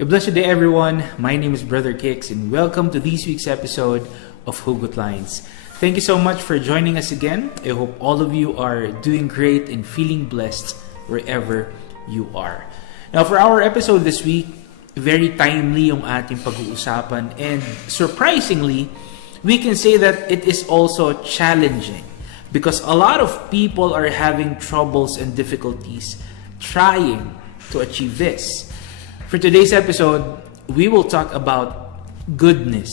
A blessed day, everyone. My name is Brother Kix, and welcome to this week's episode of HUGOT Lines. Thank you so much for joining us again. I hope all of you are doing great and feeling blessed wherever you are. Now, for our episode this week, very timely yung ating pag-uusapan, and surprisingly, we can say that it is also challenging because a lot of people are having troubles and difficulties trying to achieve this. For today's episode, we will talk about goodness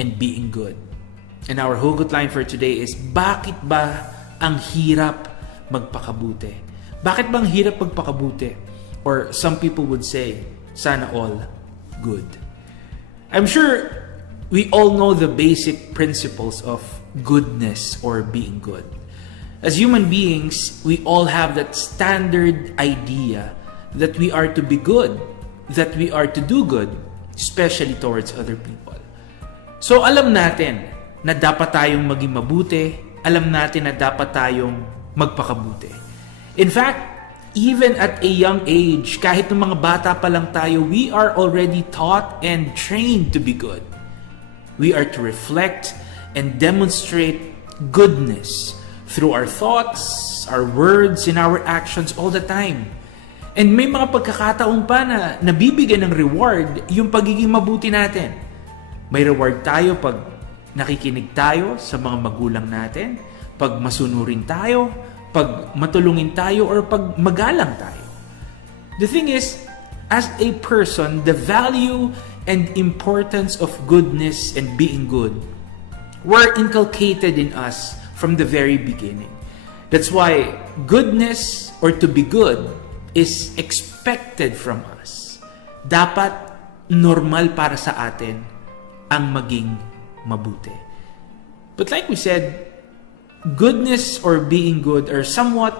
and being good. And our hugot line for today is, bakit ba ang hirap magpakabuti? Bakit ba ang hirap magpakabuti? Or some people would say, sana all good. I'm sure we all know the basic principles of goodness or being good. As human beings, we all have that standard idea that we are to be good, that we are to do good, especially towards other people. So alam natin na dapat tayong maging mabuti, alam natin na dapat tayong magpakabuti. In fact, even at a young age, kahit ng mga bata pa lang tayo, we are already taught and trained to be good. We are to reflect and demonstrate goodness through our thoughts, our words, and our actions all the time. And may mga pagkakataon pa na nabibigyan ng reward yung pagiging mabuti natin. May reward tayo pag nakikinig tayo sa mga magulang natin, pag masunurin tayo, pag matulungin tayo, or pag magalang tayo. The thing is, as a person, the value and importance of goodness and being good were inculcated in us from the very beginning. That's why goodness, or to be good, is expected from us. Dapat normal para sa atin ang maging mabuti. But like we said, goodness or being good are somewhat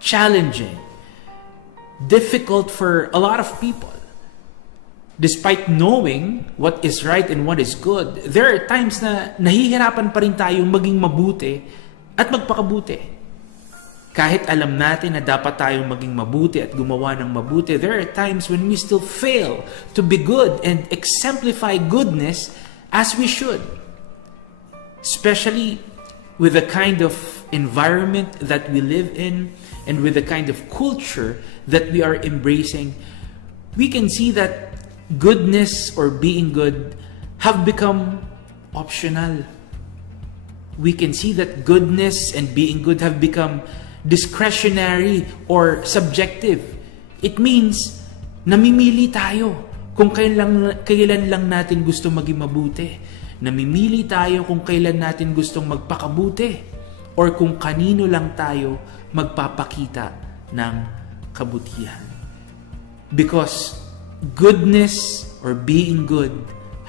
challenging, difficult for a lot of people. Despite knowing what is right and what is good, there are times na nahihirapan pa rin tayong maging mabuti at magpakabuti. Kahit alam natin na dapat tayong maging mabuti at gumawa ng mabuti, there are times when we still fail to be good and exemplify goodness as we should. Especially with the kind of environment that we live in and with the kind of culture that we are embracing, we can see that goodness or being good have become optional. We can see that goodness and being good have become discretionary or subjective. It means namimili tayo kung kailan lang natin gusto maging mabuti. Namimili tayo kung kailan natin gustong magpakabuti or kung kanino lang tayo magpapakita ng kabutihan. Because goodness or being good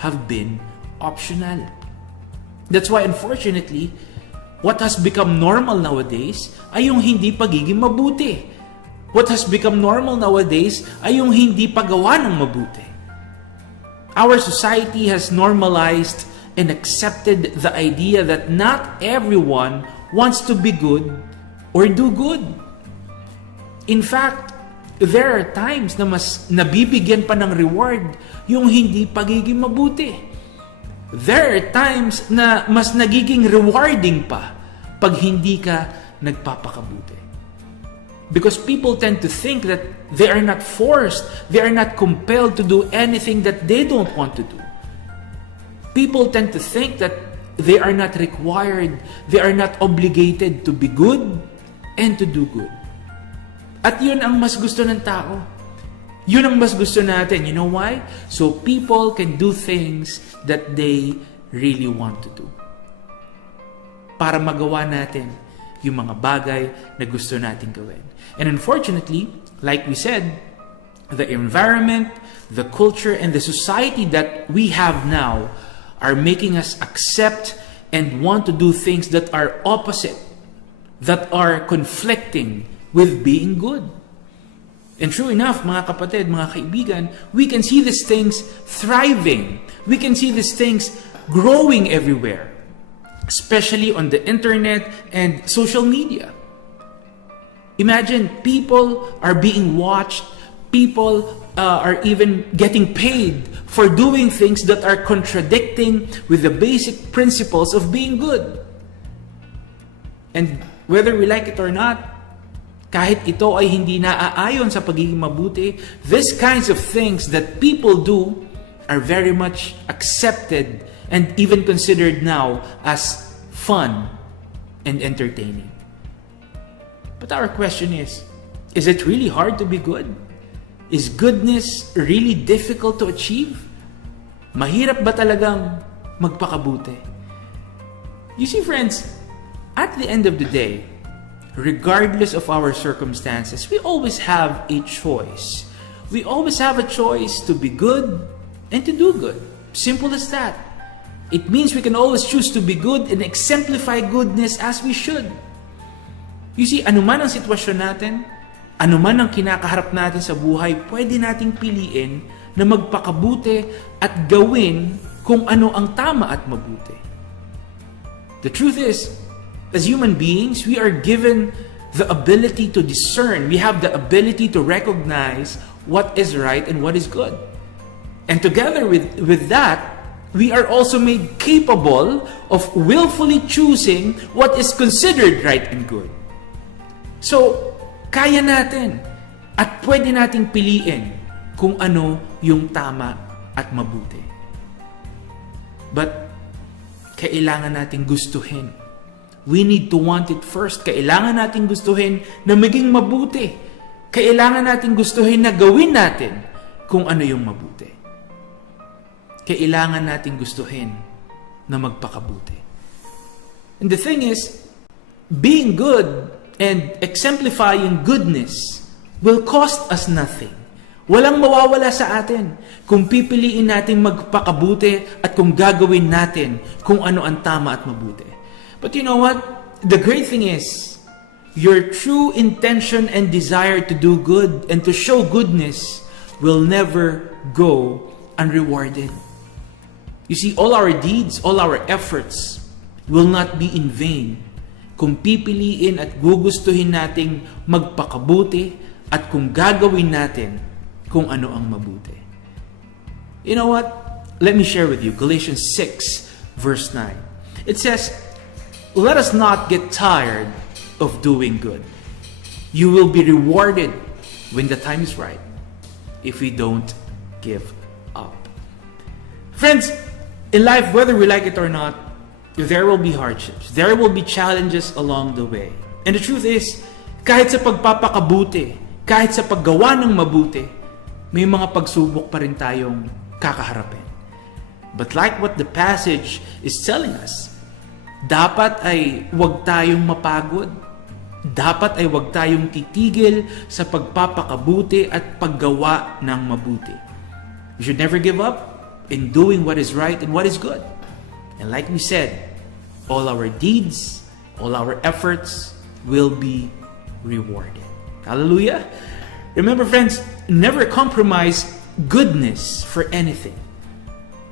have been optional. That's why, unfortunately, what has become normal nowadays ay yung hindi pagiging mabuti. What has become normal nowadays ay yung hindi paggawa ng mabuti. Our society has normalized and accepted the idea that not everyone wants to be good or do good. In fact, there are times na mas nabibigyan pa ng reward yung hindi pagiging mabuti. There are times na mas nagiging rewarding pa pag hindi ka nagpapakabuti. Because people tend to think that they are not forced, they are not compelled to do anything that they don't want to do. People tend to think that they are not required, they are not obligated to be good and to do good. At yun ang mas gusto ng tao. Yun ang mas gusto natin. You know why? So people can do things that they really want to do. Para magawa natin yung mga bagay na gusto natin gawin. And unfortunately, like we said, the environment, the culture, and the society that we have now are making us accept and want to do things that are opposite, that are conflicting with being good. And true enough, mga kapatid, mga kaibigan, we can see these things thriving. We can see these things growing everywhere, especially on the internet and social media. Imagine people are being watched people are even getting paid for doing things that are contradicting with the basic principles of being good. And whether we like it or not, kahit ito ay hindi naaayon sa pagiging mabuti, these kinds of things that people do are very much accepted and even considered now as fun and entertaining. But our question is it really hard to be good? Is goodness really difficult to achieve? Mahirap ba talagang magpakabuti? You see, friends, at the end of the day, regardless of our circumstances, we always have a choice. We always have a choice to be good and to do good. Simple as that. It means we can always choose to be good and exemplify goodness as we should. You see, anuman ang sitwasyon natin, anuman ang kinakaharap natin sa buhay, pwede nating piliin na magpakabuti at gawin kung ano ang tama at mabuti. The truth is, as human beings, we are given the ability to discern. We have the ability to recognize what is right and what is good. And together with that, we are also made capable of willfully choosing what is considered right and good. So, kaya natin at pwede nating piliin kung ano yung tama at mabuti. But, kailangan nating gustuhin. We need to want it first. Kailangan nating gustuhin na maging mabuti. Kailangan nating gustuhin na gawin natin kung ano yung mabuti. Kailangan nating gustuhin na magpakabuti. And the thing is, being good and exemplifying goodness will cost us nothing. Walang mawawala sa atin kung pipiliin natin magpakabuti at kung gagawin natin kung ano ang tama at mabuti. But you know what? The great thing is, your true intention and desire to do good and to show goodness will never go unrewarded. You see, all our deeds, all our efforts will not be in vain kung pipiliin at gugustuhin nating magpakabuti at kung gagawin natin kung ano ang mabuti. You know what? Let me share with you Galatians 6 verse 9. It says, "Let us not get tired of doing good. You will be rewarded when the time is right if we don't give up." Friends, in life, whether we like it or not, there will be hardships. There will be challenges along the way. And the truth is, kahit sa pagpapakabuti, kahit sa paggawa ng mabuti, may mga pagsubok pa rin tayong kakaharapin. But like what the passage is telling us, dapat ay huwag tayong mapagod. Dapat ay huwag tayong titigil sa pagpapakabuti at paggawa ng mabuti. We should never give up in doing what is right and what is good. And like we said, all our deeds, all our efforts will be rewarded. Hallelujah! Remember, friends, never compromise goodness for anything.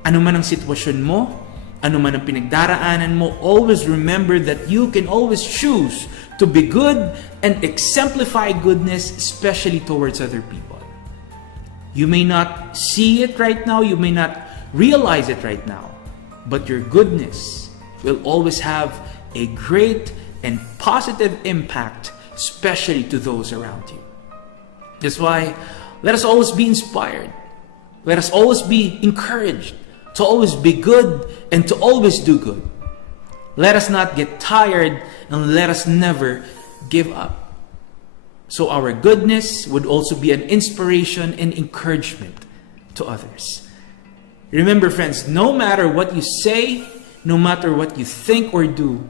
Ano man ang sitwasyon mo, ano man ang pinagdaraanan mo, always remember that you can always choose to be good and exemplify goodness, especially towards other people. You may not see it right now, you may not realize it right now, but your goodness will always have a great and positive impact, especially to those around you. That's why let us always be inspired. Let us always be encouraged to always be good and to always do good. Let us not get tired and let us never give up. So our goodness would also be an inspiration and encouragement to others. Remember, friends, no matter what you say, no matter what you think or do,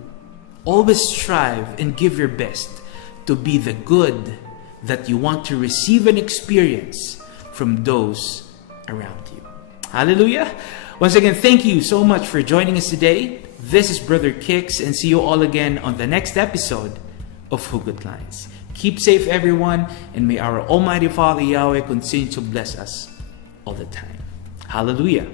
always strive and give your best to be the good that you want to receive and experience from those around you. Hallelujah! Once again, thank you so much for joining us today. This is Brother Kix, and see you all again on the next episode of HUGOT Lines. Keep safe, everyone, and may our Almighty Father Yahweh continue to bless us all the time. Hallelujah!